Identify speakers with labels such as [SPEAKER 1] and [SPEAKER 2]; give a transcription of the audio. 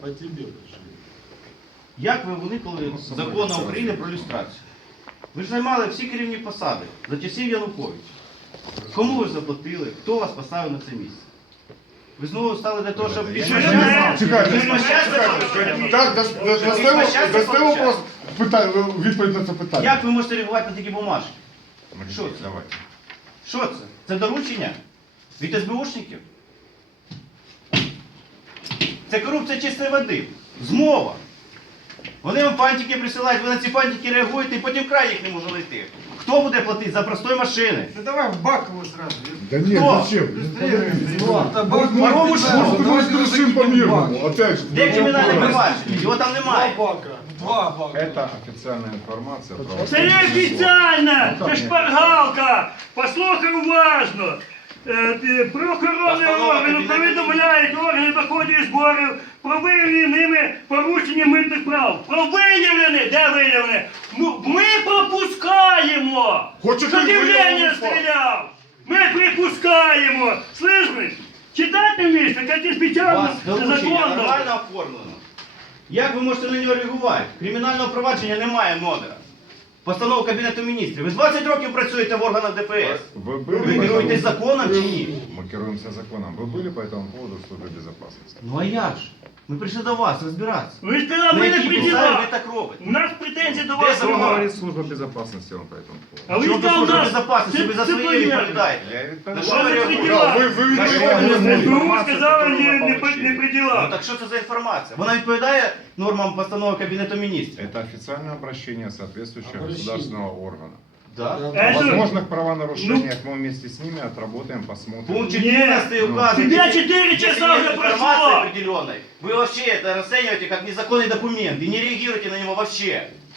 [SPEAKER 1] По тебе пришли.
[SPEAKER 2] Як ви уникли закону України про люстрацію? Ви ж займали всі керівні посади за часів Януковича. Кому ви заплатили? Хто вас поставив на це місце? Ви знову стали для того, щоб
[SPEAKER 3] Дасте вопрос, відповідь на це питання.
[SPEAKER 2] Як ви можете реагувати на такі бумажки? Що це?
[SPEAKER 3] Давайте.
[SPEAKER 2] Що це? Це доручення? Від СБУшників? Це корупція чистої води. Змова. Вони вам фантики присилають, ви на ці фантики реагуєте і потім край їх не може знайти. Хто буде платити за простої машини?
[SPEAKER 4] Да давай в Бакову сразу.
[SPEAKER 3] Да нет,
[SPEAKER 2] Кто?
[SPEAKER 3] зачем?
[SPEAKER 2] Ворову шкуру.
[SPEAKER 3] Может, решим по-мирному, опять же.
[SPEAKER 2] Де кримінальне провадження? Його там немає.
[SPEAKER 4] Два бака.
[SPEAKER 5] Это официальная информация про...
[SPEAKER 6] Це не офіційно! Це шпаргалка! Послухай уважно! Правоохоронні органи повідомляють органи доходів і зборів про виявлені ними порушення митних прав. Про виявлене! Де виявлене? Ми пропускаємо!
[SPEAKER 3] Хочу
[SPEAKER 6] Що ти в
[SPEAKER 3] виявлений
[SPEAKER 6] Леніна
[SPEAKER 3] факт.
[SPEAKER 6] стріляв! Ми припускаємо! Слышиш? Читати вмієш, так ти
[SPEAKER 2] У
[SPEAKER 6] спеціально
[SPEAKER 2] вас доручення
[SPEAKER 6] закон.
[SPEAKER 2] нормально оформлено. Як ви можете на нього реагувати? Кримінального провадження немає номера. Постанова Кабінету міністрів. Ви 20 років працюєте в органах ДПС.
[SPEAKER 5] Вы
[SPEAKER 2] Ви
[SPEAKER 5] были...
[SPEAKER 2] керуєтесь законом чи ні?
[SPEAKER 5] Мы керуемся законом. Вы были по этому поводу в службе безопасности?
[SPEAKER 2] Ну а як ж? Ми прийшли до вас розбиратися.
[SPEAKER 6] Ви ж сказали,
[SPEAKER 2] На
[SPEAKER 6] ми не
[SPEAKER 2] якій підставі
[SPEAKER 6] приділа.
[SPEAKER 2] ви так робите?
[SPEAKER 6] У нас претензії до
[SPEAKER 2] Де
[SPEAKER 6] вас
[SPEAKER 2] закон?
[SPEAKER 5] Что
[SPEAKER 6] немає.
[SPEAKER 5] говорит служба безопасности вам по этому поводу?
[SPEAKER 6] А ви
[SPEAKER 2] Чому ви
[SPEAKER 6] там
[SPEAKER 2] служба
[SPEAKER 6] нас
[SPEAKER 2] безопасності? Ви за
[SPEAKER 6] це
[SPEAKER 2] своє
[SPEAKER 6] понятно.
[SPEAKER 2] відповідаєте.
[SPEAKER 5] Я
[SPEAKER 2] На
[SPEAKER 5] відповідаю.
[SPEAKER 2] що ви
[SPEAKER 6] Що
[SPEAKER 2] реагуєте?
[SPEAKER 3] Да, ви
[SPEAKER 6] СБУ сказала, не
[SPEAKER 2] Ну
[SPEAKER 6] приділа.
[SPEAKER 2] так що це за інформація? Вона відповідає нормам постанови Кабінету міністрів?
[SPEAKER 5] Это официальное обращение соответствующего государственного органа.
[SPEAKER 2] Да.
[SPEAKER 5] О
[SPEAKER 6] Это-
[SPEAKER 5] возможных правонарушениях мы вместе с ними отработаем, посмотрим.
[SPEAKER 2] Пункт 14 указывает.
[SPEAKER 6] Тебя 4 часа
[SPEAKER 2] если
[SPEAKER 6] уже
[SPEAKER 2] есть
[SPEAKER 6] прошло.
[SPEAKER 2] информация определенной, вы вообще это расцениваете как незаконный документ и не реагируете на него вообще.